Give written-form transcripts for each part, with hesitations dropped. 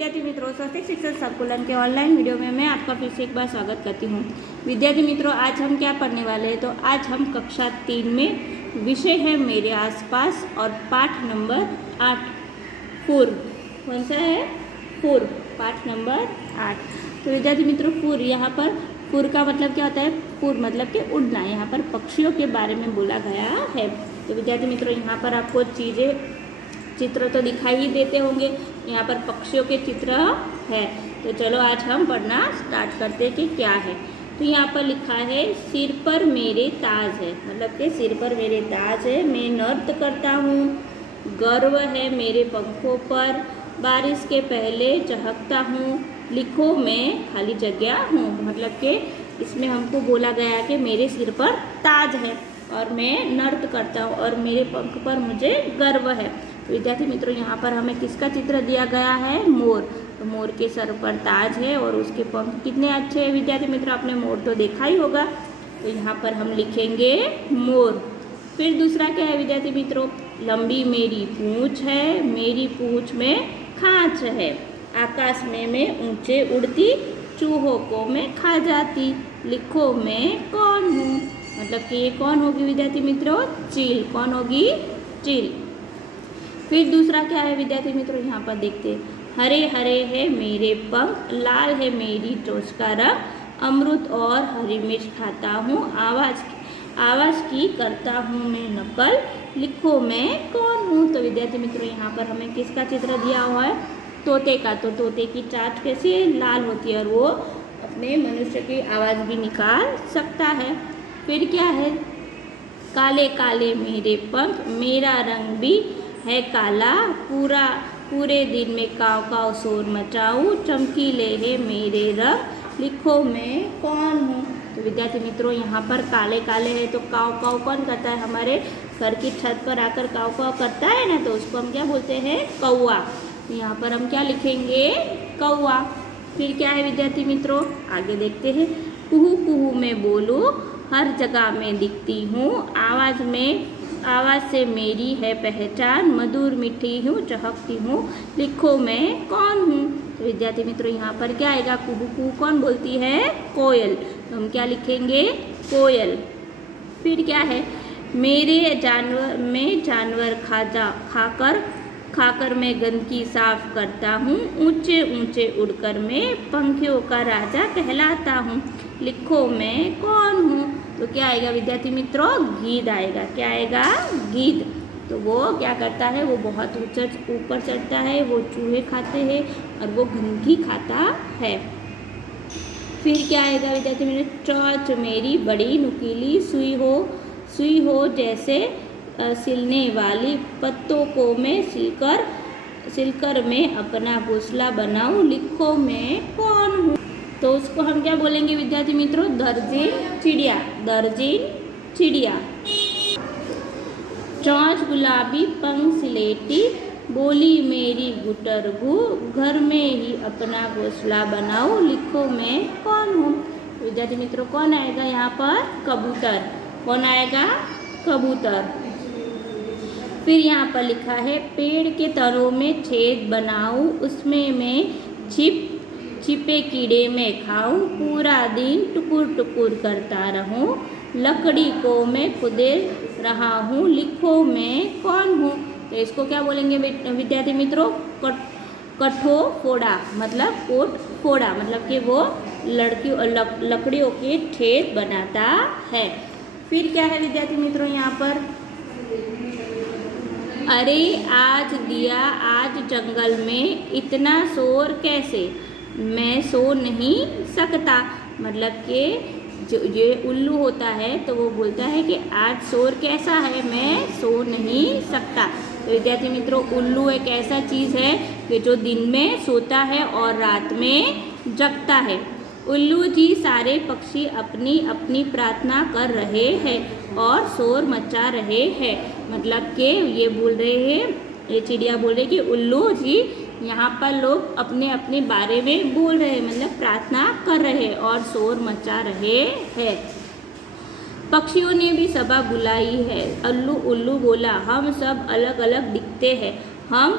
विद्यार्थी मित्रों, स्वस्तिक शिक्षण संकुलन के ऑनलाइन वीडियो में मैं आपका फिर से एक बार स्वागत करती हूँ। विद्यार्थी मित्रों, आज हम क्या पढ़ने वाले हैं? तो आज हम कक्षा 3 में विषय है मेरे आसपास और पाठ नंबर 8 फुर। कौन सा है? फुर, पाठ नंबर 8। तो विद्यार्थी मित्रों, फुर, यहाँ पर फुर का मतलब क्या होता है? फुर मतलब कि उड़ना। यहाँ पर पक्षियों के बारे में बोला गया है। तो विद्यार्थी मित्रों, यहाँ पर आपको चित्र तो दिखाई ही देते होंगे। यहाँ पर पक्षियों के चित्र है। तो चलो आज हम पढ़ना स्टार्ट करते हैं कि क्या है। तो यहाँ पर लिखा है सिर पर मेरे ताज है, मतलब कि सिर पर मेरे ताज है, मैं नृत्य करता हूँ, गर्व है मेरे पंखों पर, बारिश के पहले चहकता हूँ, लिखो मैं खाली जगह हूँ। मतलब कि इसमें हमको बोला गया कि मेरे सिर पर ताज है और मैं नृत्य करता हूँ और मेरे पंख पर मुझे गर्व है। तो विद्यार्थी मित्रों, यहाँ पर हमें किसका चित्र दिया गया है? मोर। तो मोर के सर पर ताज है और उसके पंख कितने अच्छे हैं। विद्यार्थी मित्रों, आपने मोर तो देखा ही होगा। तो यहाँ पर हम लिखेंगे मोर। फिर दूसरा क्या है विद्यार्थी मित्रों? लंबी मेरी पूँछ है, मेरी पूँछ में खाँच है, आकाश में मैं ऊंचे उड़ती, चूहों को मैं खा जाती, लिखो मैं कौन हूँ। मतलब कि ये कौन होगी विद्यार्थी मित्रों? चील। कौन होगी? चील। फिर दूसरा क्या है विद्यार्थी मित्रों? यहाँ पर देखते हैं, हरे हरे है मेरे पंख, लाल है मेरी चोंच का रंग, अमृत और हरी मिर्च खाता हूँ, आवाज़ की करता हूँ मैं नकल, लिखो मैं कौन हूँ। तो विद्यार्थी मित्रों, यहाँ पर हमें किसका चित्र दिया हुआ है? तोते का। तो तोते की चांच कैसी है? लाल होती है और वो अपने मनुष्य की आवाज़ भी निकाल सकता है। फिर क्या है? काले काले मेरे पंख, मेरा रंग भी है काला, पूरे दिन में काव काव शोर मचाऊं, चमकीले है मेरे रंग, लिखो मैं कौन हूँ। तो विद्यार्थी मित्रों, यहाँ पर काले काले है तो काव काव कौन करता है? हमारे घर की छत पर आकर काव काव करता है ना, तो उसको हम क्या बोलते हैं? कौवा। यहाँ पर हम क्या लिखेंगे? कौवा। फिर क्या है विद्यार्थी मित्रों? आगे देखते हैं। कुहू कुहू मैं बोलूँ, हर जगह में दिखती हूँ, आवाज़ से मेरी है पहचान, मधुर मीठी हूँ, चहकती हूँ, लिखो मैं कौन हूँ। तो विद्यार्थी मित्रों, यहाँ पर क्या आएगा? कुहू कुहू कौन बोलती है? कोयल। तो हम क्या लिखेंगे? कोयल। फिर क्या है? मैं जानवर खाकर मैं गंदगी साफ करता हूँ, ऊंचे ऊंचे उड़कर मैं पंखियों का राजा कहलाता हूँ, लिखो मैं कौन हूँ। तो क्या आएगा विद्यार्थी मित्रों? गीद आएगा। क्या आएगा? गीद। तो वो क्या करता है? वो बहुत ऊपर चढ़ता है, वो चूहे खाते हैं और वो गंदगी खाता है। फिर क्या आएगा विद्यार्थी मित्रों? चोंच मेरी बड़ी नुकीली, सुई हो जैसे सिलने वाली, पत्तों को मैं सिलकर मैं अपना घोंसला बनाऊं, लिखो मैं कौन हूँ। तो उसको हम क्या बोलेंगे विद्यार्थी मित्रों? दर्जीन चिड़िया। दर्जीन चिड़िया। चोंच गुलाबी, पंख सिलेटी, बोली मेरी गुटरगू, घर में ही अपना घोंसला बनाऊं, लिखो मैं कौन हूँ। विद्यार्थी मित्रों, कौन आएगा यहाँ पर? कबूतर। कौन आएगा? कबूतर। फिर यहाँ पर लिखा है पेड़ के तनों में छेद बनाऊं, उसमें मैं छिपे कीड़े में खाऊं, पूरा दिन टुकुर टुकुर करता रहूं, लकड़ी को मैं खुदे रहा हूँ, लिखो मैं कौन हूँ। तो इसको क्या बोलेंगे विद्यार्थी मित्रों? कठो फोड़ा, मतलब कोट फोड़ा, मतलब कि वो लकड़ियों के छेद बनाता है। फिर क्या है विद्यार्थी मित्रों? यहाँ पर अरे आज दिया आज जंगल में, इतना शोर कैसे, मैं सो नहीं सकता। मतलब कि जो ये उल्लू होता है तो वो बोलता है कि आज शोर कैसा है, मैं सो नहीं सकता। तो विद्यार्थी मित्रों, उल्लू एक ऐसा चीज़ है कि जो दिन में सोता है और रात में जगता है। उल्लू जी सारे पक्षी अपनी अपनी प्रार्थना कर रहे हैं और शोर मचा रहे हैं। मतलब कि ये बोल रहे हैं, ये चिड़िया बोल रही है कि उल्लू जी यहाँ पर लोग अपने अपने बारे में बोल रहे हैं, मतलब प्रार्थना कर रहे हैं और शोर मचा रहे हैं। पक्षियों ने भी सभा बुलाई है। उल्लू बोला, हम सब अलग अलग दिखते हैं, हम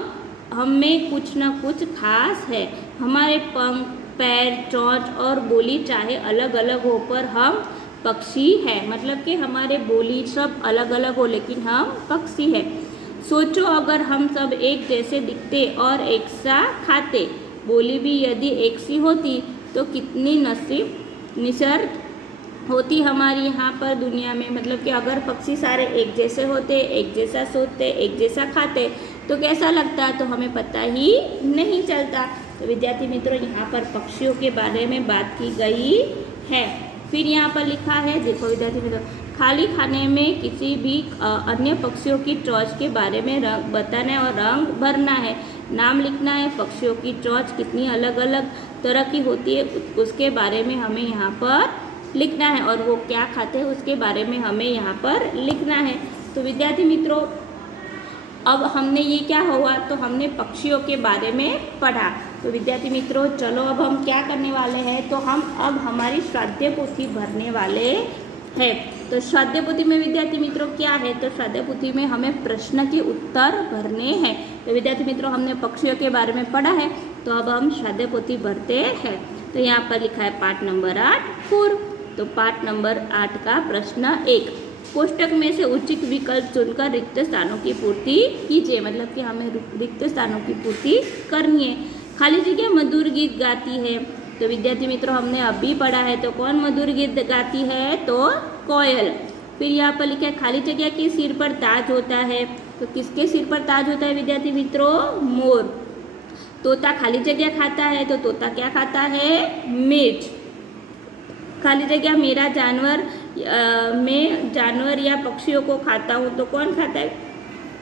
हम में कुछ न कुछ खास है। हमारे पंख, पैर, चोंच और बोली चाहे अलग अलग हो पर हम पक्षी है। मतलब कि हमारे बोली सब अलग अलग हो लेकिन हम पक्षी है। सोचो अगर हम सब एक जैसे दिखते और एक सा खाते, बोली भी यदि एक सी होती तो कितनी निसर्ग होती हमारी यहाँ पर दुनिया में। मतलब कि अगर पक्षी सारे एक जैसे होते, एक जैसा सोचते, एक जैसा खाते तो कैसा लगता, तो हमें पता ही नहीं चलता। तो विद्यार्थी मित्रों, यहाँ पर पक्षियों के बारे में बात की गई है। फिर यहाँ पर लिखा है, देखो विद्यार्थी मित्रों, खाली खाने में किसी भी अन्य पक्षियों की चोंच के बारे में रंग बताना है और रंग भरना है, नाम लिखना है। पक्षियों की चोंच कितनी अलग अलग तरह की होती है उसके बारे में हमें यहाँ पर लिखना है और वो क्या खाते हैं उसके बारे में हमें यहाँ पर लिखना है। तो विद्यार्थी मित्रों, अब हमने ये क्या हुआ, तो हमने पक्षियों के बारे में पढ़ा। तो विद्यार्थी मित्रों, चलो अब हम क्या करने वाले हैं, तो हम अब हमारी स्वाध्याय पोथी भरने वाले हैं। तो स्वाध्याय पोथी में विद्यार्थी मित्रों क्या है, तो स्वाध्याय पोथी में हमें प्रश्न के उत्तर भरने हैं। तो विद्यार्थी मित्रों, हमने पक्षियों के बारे में पढ़ा है, तो अब हम स्वाध्याय पोथी भरते हैं। तो यहाँ पर लिखा है पाठ नंबर 8 पूर्व। तो पाठ नंबर 8 का प्रश्न 1, कोष्टक में से उचित विकल्प चुनकर रिक्त स्थानों की पूर्ति कीजिए। मतलब कि हमें रिक्त स्थानों की पूर्ति करनी है। खाली जगह मधुर गीत गाती है। तो विद्यार्थी मित्रों, हमने अभी पढ़ा है, तो कौन मधुर गीत गाती है, तो कोयल। फिर यहाँ पर लिखा है खाली जगह के सिर पर ताज होता है। तो किसके सिर पर ताज होता है विद्यार्थी मित्रों, मोर। तोता खाली जगह खाता है। तो तोता क्या खाता है, मिर्च। खाली जगह मेरा जानवर, मैं जानवर या पक्षियों को खाता हूँ। तो कौन खाता है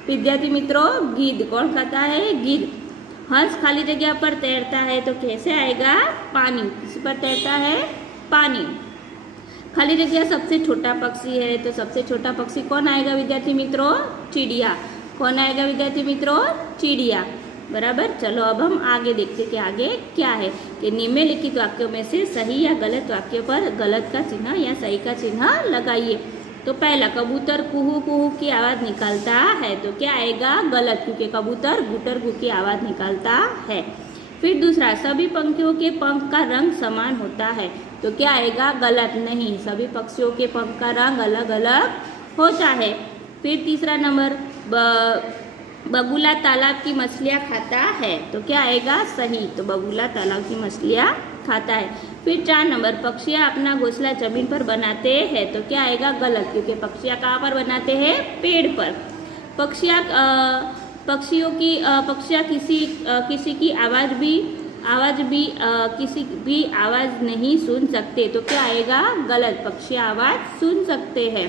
विद्यार्थी मित्रों, गिद्ध। कौन खाता है, गिद्ध। हंस खाली जगह पर तैरता है। तो कैसे आएगा, पानी। किस पर तैरता है, पानी। खाली जगह सबसे छोटा पक्षी है। तो सबसे छोटा पक्षी कौन आएगा विद्यार्थी मित्रों, चिड़िया। कौन आएगा विद्यार्थी मित्रों, चिड़िया। बराबर। चलो अब हम आगे देखते कि आगे क्या है, कि निम्नलिखित वाक्यों में से सही या गलत वाक्यों पर गलत का चिन्ह या सही का चिन्ह लगाइए। तो पहला, कबूतर कुहू कुहू की आवाज़ निकालता है। तो क्या आएगा, गलत, क्योंकि कबूतर गुटर गु की आवाज़ निकालता है। फिर दूसरा, सभी पंखियों के पंख का रंग समान होता है। तो क्या आएगा, गलत, नहीं, सभी पक्षियों के पंख का रंग अलग अलग होता है। फिर तीसरा नंबर, बगुला तालाब की मछलियाँ खाता है। तो क्या आएगा, सही। तो बगुला तालाब की मछलियाँ खाता है। फिर 4 नंबर, पक्षियाँ अपना घोंसला जमीन पर बनाते हैं। तो क्या आएगा, गलत, क्योंकि पक्षियाँ कहाँ पर बनाते हैं, पेड़ पर। पक्षियाँ किसी की आवाज़ भी किसी भी आवाज़ नहीं सुन सकते। तो क्या आएगा, गलत, पक्षी आवाज़ सुन सकते हैं।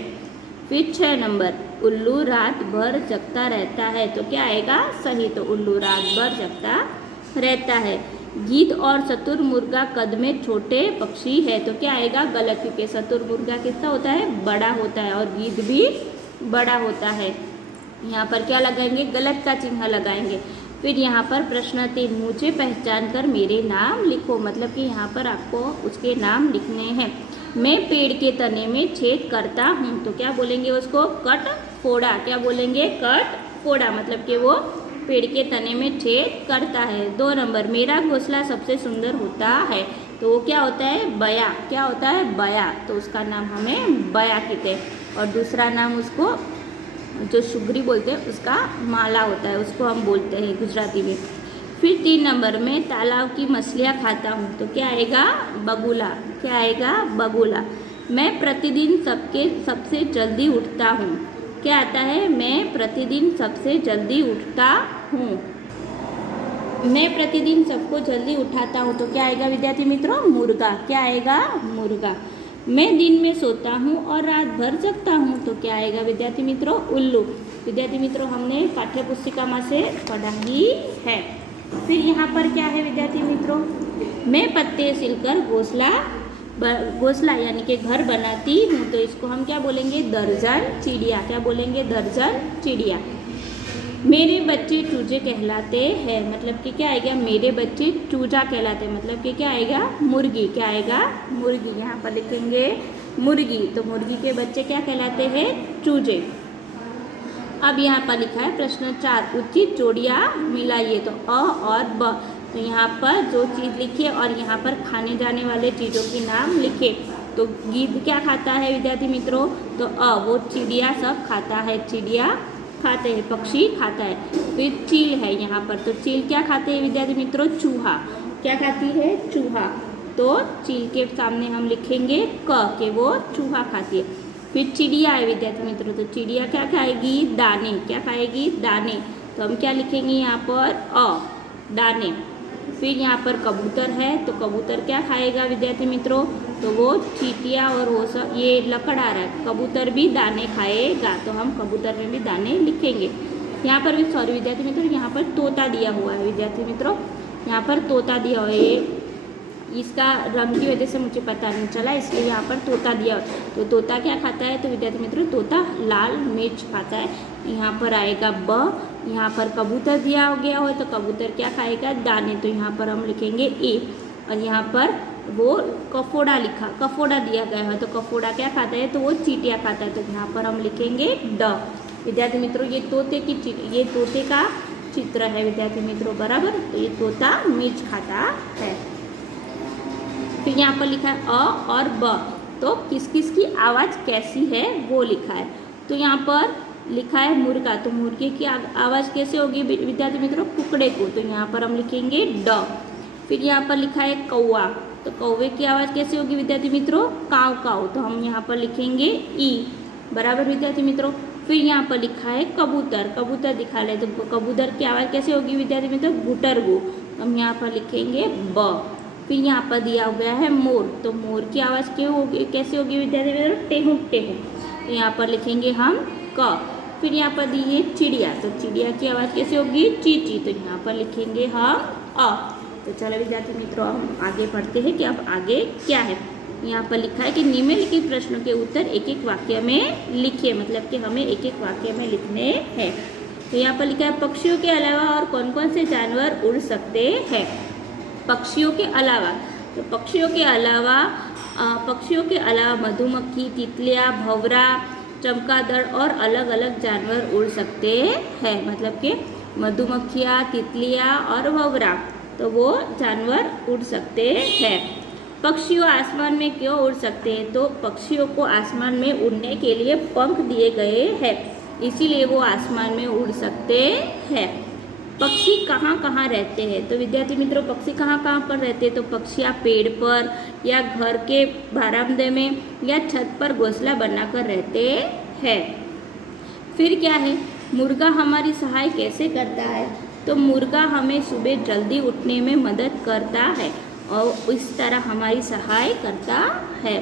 फिर 6 नंबर, उल्लू रात भर जगता रहता है। तो क्या आएगा, सही। तो उल्लू रात भर जगता रहता है। गिद्ध और शुतुरमुर्गा कद में छोटे पक्षी है। तो क्या आएगा, गलत, क्योंकि शुतुरमुर्गा कितना होता है, बड़ा होता है, और गिद्ध भी बड़ा होता है। यहाँ पर क्या लगाएंगे, गलत का चिन्ह लगाएंगे। फिर यहाँ पर प्रश्न 3, मुझे पहचान कर मेरे नाम लिखो। मतलब कि यहाँ पर आपको उसके नाम लिखने हैं। मैं पेड़ के तने में छेद करता हूँ। तो क्या बोलेंगे उसको, कट फोड़ा। क्या बोलेंगे, कट फोड़ा। मतलब कि वो पेड़ के तने में छेद करता है। 2 नंबर, मेरा घोंसला सबसे सुंदर होता है। तो वो क्या होता है, बया। क्या होता है, बया। तो उसका नाम हमें बया कहते हैं। और दूसरा नाम उसको जो सुगरी बोलते हैं उसका माला होता है, उसको हम बोलते हैं गुजराती में। फिर 3 नंबर में तालाब की मछलियाँ खाता हूँ। तो क्या आएगा, बगुला। क्या आएगा, बगुला। मैं प्रतिदिन सबसे जल्दी उठता हूँ। क्या आता है, मैं प्रतिदिन सबसे जल्दी उठता हूँ। मैं प्रतिदिन सबको जल्दी उठाता हूँ। तो क्या आएगा विद्यार्थी मित्रों, मुर्गा। क्या आएगा, मुर्गा। मैं दिन में सोता हूँ और रात भर जगता हूँ। तो क्या आएगा विद्यार्थी मित्रों, उल्लू। विद्यार्थी मित्रों, हमने पाठ्य पुस्तिका में से पढ़ा ही है। फिर यहाँ पर क्या है विद्यार्थी मित्रों, मैं पत्ते सिलकर घोंसला यानी कि घर बनाती हूँ। तो इसको हम क्या बोलेंगे, दर्जन चिड़िया। क्या बोलेंगे, दर्जन चिड़िया। मेरे बच्चे चूजे कहलाते हैं। मतलब कि क्या आएगा, मेरे बच्चे चूजा कहलाते हैं। मतलब कि क्या आएगा, मुर्गी। क्या आएगा, मुर्गी। यहाँ पर लिखेंगे मुर्गी। तो मुर्गी के बच्चे क्या कहलाते हैं, चूजे। अब यहाँ पर लिखा है प्रश्न 4, उचित जोड़ियाँ मिलाइए। तो अ और ब, तो यहाँ पर जो चीज़ लिखी है और यहाँ पर खाने जाने वाले चीज़ों के नाम लिखे। तो गिद्ध क्या खाता है विद्यार्थी मित्रों? तो वो चिड़िया सब खाता है, चिड़िया खाते हैं, पक्षी खाता है। फिर चील है यहाँ पर, तो चील क्या खाते हैं विद्यार्थी मित्रों? चूहा। क्या खाती है? चूहा। तो चील के सामने हम लिखेंगे क के वो चूहा खाती है। फिर चिड़िया है विद्यार्थी मित्रों, तो चिड़िया क्या खाएगी? दाने। क्या खाएगी? दाने। तो हम क्या लिखेंगे यहाँ पर? दाने। फिर यहाँ पर कबूतर है, तो कबूतर क्या खाएगा विद्यार्थी मित्रों? तो वो चींटियाँ और वो सब, ये लकड़ आ रहा है, कबूतर भी दाने खाएगा, तो हम कबूतर में भी दाने लिखेंगे। यहाँ पर भी सॉरी विद्यार्थी मित्रों, यहाँ पर तोता दिया हुआ है विद्यार्थी मित्रों, यहाँ पर तोता दिया हुआ है। इसका रंग की वजह से मुझे पता नहीं चला, इसलिए यहाँ पर तोता दिया। तो तोता क्या खाता है? तो विद्यार्थी मित्रों तोता लाल मिर्च खाता है। यहाँ पर आएगा ब। यहाँ पर कबूतर दिया गया हो, तो कबूतर क्या खाएगा? दाने। तो यहाँ पर हम लिखेंगे ए। और यहाँ पर वो कफोड़ा कफोड़ा दिया गया है, तो कफोड़ा क्या खाता है? तो वो चींटियाँ खाता है, तो यहाँ पर हम लिखेंगे ड। विद्यार्थी मित्रों ये तोते का चित्र है विद्यार्थी मित्रों, बराबर। तो ये तोता मिर्च खाता है। फिर यहाँ पर लिखा है अ और ब, तो किस किस की आवाज़ कैसी है वो लिखा है। तो यहाँ पर लिखा है मुर्गा, तो मुर्गे की आवाज़ कैसे होगी विद्यार्थी मित्रों? कुकड़े को। तो यहाँ पर हम लिखेंगे ड। फिर यहाँ पर लिखा है कौवा, तो कौवे की आवाज़ कैसे होगी विद्यार्थी मित्रों? काव काव। तो हम यहाँ पर लिखेंगे ई, बराबर विद्यार्थी मित्रों। फिर यहाँ पर लिखा है कबूतर दिखा ले, तो कबूतर की आवाज़ कैसे होगी विद्यार्थी मित्रों? गुटर गु। हम यहाँ पर लिखेंगे ब। फिर यहाँ पर दिया गया है मोर, तो मोर की आवाज़ कैसे होगी विद्यार्थी मित्रों? टेहू टेहू। तो यहाँ पर लिखेंगे हम क। फिर यहाँ पर दी है चिड़िया, तो चिड़िया की आवाज़ कैसे होगी? ची ची। तो यहाँ पर लिखेंगे हम अ। तो चलो विद्यार्थी मित्रों हम आगे पढ़ते हैं कि अब आगे क्या है। यहाँ पर लिखा है कि निम्नलिखित प्रश्नों के उत्तर एक एक वाक्य में लिखिए, मतलब कि हमें एक एक वाक्य में लिखने हैं। तो यहाँ पर लिखा है पक्षियों के अलावा और कौन कौन से जानवर उड़ सकते हैं? पक्षियों के अलावा, तो पक्षियों के अलावा मधुमक्खी, तितलियाँ, भंवरा, चमगादड़ और अलग अलग जानवर उड़ सकते हैं। मतलब कि मधुमक्खियाँ, तितलियाँ और भंवरा, तो वो जानवर उड़ सकते हैं। पक्षियों आसमान में क्यों उड़ सकते हैं? तो पक्षियों को आसमान में उड़ने के लिए पंख दिए गए हैं, इसीलिए वो आसमान में उड़ सकते हैं। पक्षी कहाँ कहाँ रहते हैं? तो विद्यार्थी मित्रों पक्षी कहाँ कहाँ पर रहते हैं? तो पक्षियाँ पेड़ पर या घर के बरामदे में या छत पर घोंसला बनाकर रहते हैं। फिर क्या है? मुर्गा हमारी सहाय कैसे करता है? तो मुर्गा हमें सुबह जल्दी उठने में मदद करता है और इस तरह हमारी सहाय करता है।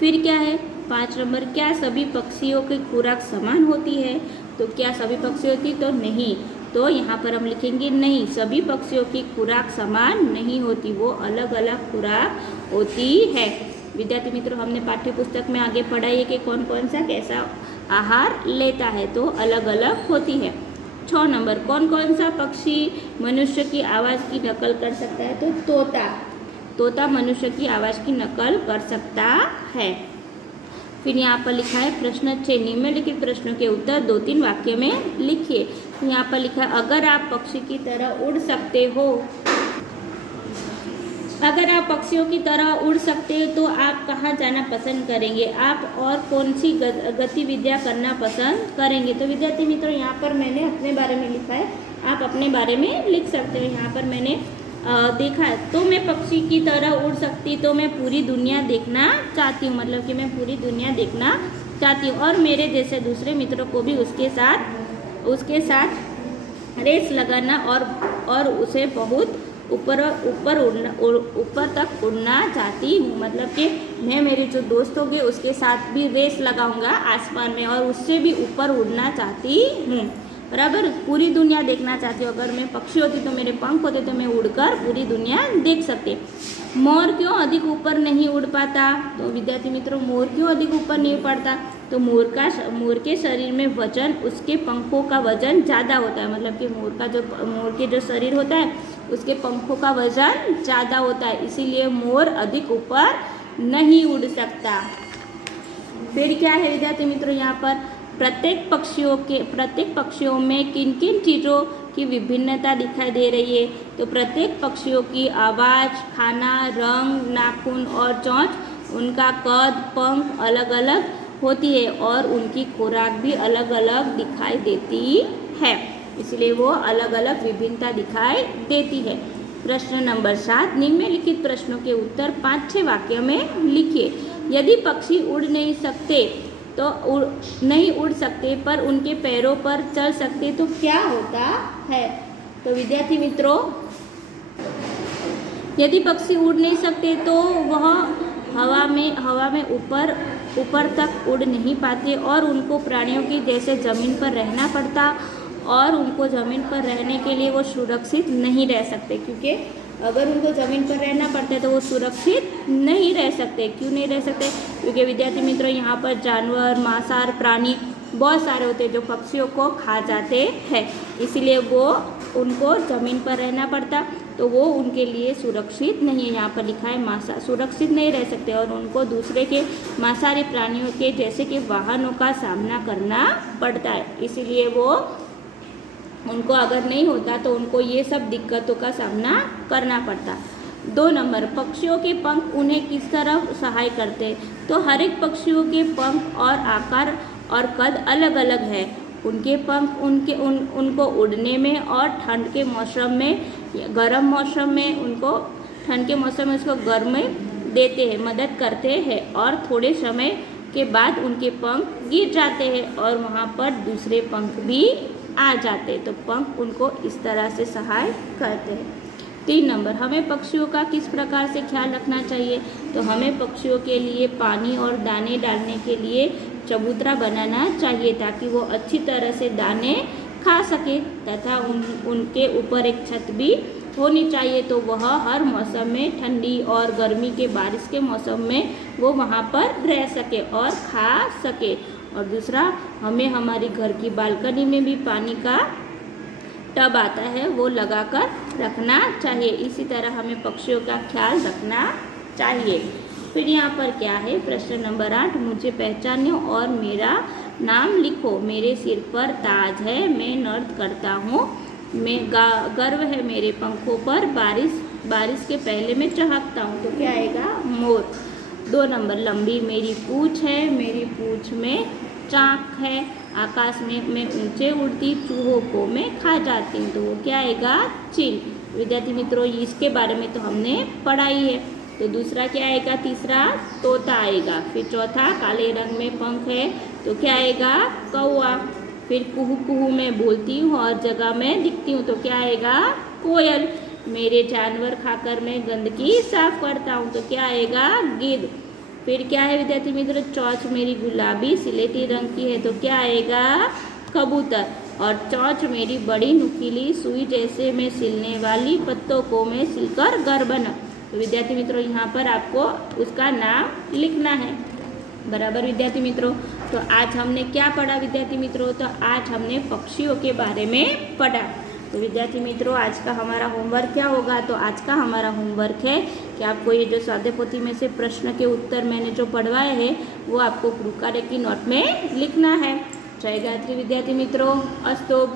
फिर क्या है? 5 नंबर, क्या सभी पक्षियों की खुराक समान होती है? तो क्या सभी पक्षी होती? तो नहीं। तो यहाँ पर हम लिखेंगे नहीं, सभी पक्षियों की खुराक समान नहीं होती, वो अलग अलग खुराक होती है। विद्यार्थी मित्रों हमने पाठ्य पुस्तक में आगे पढ़ा है कि कौन कौन सा कैसा आहार लेता है, तो अलग अलग होती है। 6 नंबर, कौन कौन सा पक्षी मनुष्य की आवाज़ की नकल कर सकता है? तो तोता मनुष्य की आवाज़ की नकल कर सकता है। फिर यहाँ पर लिखा है प्रश्न 6, निम्नलिखित प्रश्नों के उत्तर 2-3 वाक्य में लिखिए। यहाँ पर लिखा है अगर आप पक्षी की तरह उड़ सकते हो, अगर आप पक्षियों की तरह उड़ सकते हो तो आप कहाँ जाना पसंद करेंगे? आप और कौन सी गतिविधियाँ करना पसंद करेंगे? तो विद्यार्थी मित्रों यहाँ पर मैंने अपने बारे में लिखा है, आप अपने बारे में लिख सकते हो। यहाँ पर मैंने देखा है, तो मैं पक्षी की तरह उड़ सकती तो मैं पूरी दुनिया देखना चाहती हूँ, मतलब कि मैं पूरी दुनिया देखना चाहती हूँ और मेरे जैसे दूसरे मित्रों को भी उसके साथ रेस लगाना और उसे बहुत ऊपर तक उड़ना चाहती हूँ। मतलब कि मैं मेरे जो दोस्त होंगे उसके साथ भी रेस लगाऊंगा आसमान में और उससे भी ऊपर उड़ना चाहती हूँ, बराबर। पूरी दुनिया देखना चाहती हूँ। अगर मैं पक्षी होती तो मेरे पंख होते तो मैं उड़कर पूरी दुनिया देख सकती। मोर क्यों अधिक ऊपर नहीं उड़ पाता? तो विद्यार्थी मित्रों मोर क्यों अधिक ऊपर नहीं पड़ता? तो मोर के शरीर में वजन उसके पंखों का वजन ज़्यादा होता है, मतलब कि मोर के जो शरीर होता है उसके पंखों का वजन ज़्यादा होता है, इसीलिए मोर अधिक ऊपर नहीं उड़ सकता। फिर क्या है विद्यार्थी मित्रों यहाँ पर प्रत्येक पक्षियों में किन किन चीज़ों की विभिन्नता दिखाई दे रही है? तो प्रत्येक पक्षियों की आवाज़, खाना, रंग, नाखून और चोंच, उनका कद, पंख अलग अलग होती है और उनकी खुराक भी अलग अलग दिखाई देती है, इसलिए वो अलग अलग विभिन्नता दिखाई देती है। प्रश्न नंबर 7, निम्नलिखित प्रश्नों के उत्तर 5-6 वाक्य में लिखिए। यदि पक्षी उड़ नहीं सकते पर उनके पैरों पर चल सकते तो क्या होता है? तो विद्यार्थी मित्रों, यदि पक्षी उड़ नहीं सकते तो वह हवा में ऊपर तक उड़ नहीं पाते और उनको प्राणियों की जैसे ज़मीन पर रहना पड़ता और उनको ज़मीन पर रहने के लिए वो सुरक्षित नहीं रह सकते, क्योंकि अगर उनको ज़मीन पर रहना पड़ता है तो वो सुरक्षित नहीं रह सकते। क्यों नहीं रह सकते? क्योंकि विद्यार्थी मित्रों, यहाँ पर जानवर, मांसाहार प्राणी बहुत सारे होते हैं जो पक्षियों को खा जाते हैं, इसलिए वो उनको ज़मीन पर रहना पड़ता, तो वो उनके लिए सुरक्षित नहीं है। यहाँ पर लिखा है सुरक्षित नहीं रह सकते और उनको दूसरे के मांसाहारी प्राणियों के जैसे कि वाहनों का सामना करना पड़ता है, इसीलिए वो उनको अगर नहीं होता तो उनको ये सब दिक्कतों का सामना करना पड़ता। 2 नंबर, पक्षियों के पंख उन्हें किस तरह सहाय करते? तो हर एक पक्षियों के पंख और आकार और कद अलग अलग है। उनके पंख उनको उड़ने में और ठंड के मौसम में, गर्म मौसम में उनको ठंड के मौसम में उसको गर्मी देते हैं, मदद करते हैं और थोड़े समय के बाद उनके पंख गिर जाते हैं और वहाँ पर दूसरे पंख भी आ जाते, तो पंख उनको इस तरह से सहाय करते हैं। 3 नंबर, हमें पक्षियों का किस प्रकार से ख्याल रखना चाहिए? तो हमें पक्षियों के लिए पानी और दाने डालने के लिए चबूतरा बनाना चाहिए ताकि वो अच्छी तरह से दाने खा सके तथा उनके ऊपर एक छत भी होनी चाहिए, तो वह हर मौसम में, ठंडी और गर्मी के, बारिश के मौसम में वो वहाँ पर रह सके और खा सके। और दूसरा, हमें हमारी घर की बालकनी में भी पानी का टब आता है वो लगाकर रखना चाहिए। इसी तरह हमें पक्षियों का ख्याल रखना चाहिए। फिर यहाँ पर क्या है? प्रश्न नंबर 8, मुझे पहचानो और मेरा नाम लिखो। मेरे सिर पर ताज है, मैं नृत्य करता हूँ, मैं गर्व है मेरे पंखों पर, बारिश के पहले मैं चहकता हूँ, तो क्या आएगा? मोर। 2 नंबर, लंबी मेरी पूँछ है, मेरी पूँछ में चाक है, आकाश में मैं ऊंचे उड़ती चूहों को मैं खा जाती हूँ, तो वो क्या आएगा? चील। विद्यार्थी मित्रों, इसके बारे में तो हमने पढ़ाई है, तो दूसरा क्या आएगा? तीसरा तोता आएगा। फिर चौथा, काले रंग में पंख है, तो क्या आएगा? कौआ। फिर कुहू कुहू मैं बोलती हूँ और जगह में दिखती हूँ, तो क्या आएगा? कोयल। मेरे जानवर खाकर मैं गंदगी साफ करता हूँ, तो क्या आएगा? गिद्ध। फिर क्या है विद्यार्थी मित्रों? चोंच मेरी गुलाबी सिलेटी रंग की है, तो क्या आएगा? कबूतर। और चोंच मेरी बड़ी नुकीली सुई जैसे मैं सिलने वाली पत्तों को मैं सिलकर घर बना। तो विद्यार्थी मित्रों, यहाँ पर आपको उसका नाम लिखना है, बराबर विद्यार्थी मित्रों। तो आज हमने क्या पढ़ा विद्यार्थी मित्रों? तो आज हमने पक्षियों के बारे में पढ़ा। तो विद्यार्थी मित्रों, आज का हमारा होमवर्क क्या होगा? तो आज का हमारा होमवर्क है कि आपको ये जो स्वाध्याय पोथी में से प्रश्न के उत्तर मैंने जो पढ़वाए हैं वो आपको गुरु कार्य की नोट में लिखना है। जय गायत्री विद्यार्थी मित्रों, अस्तु।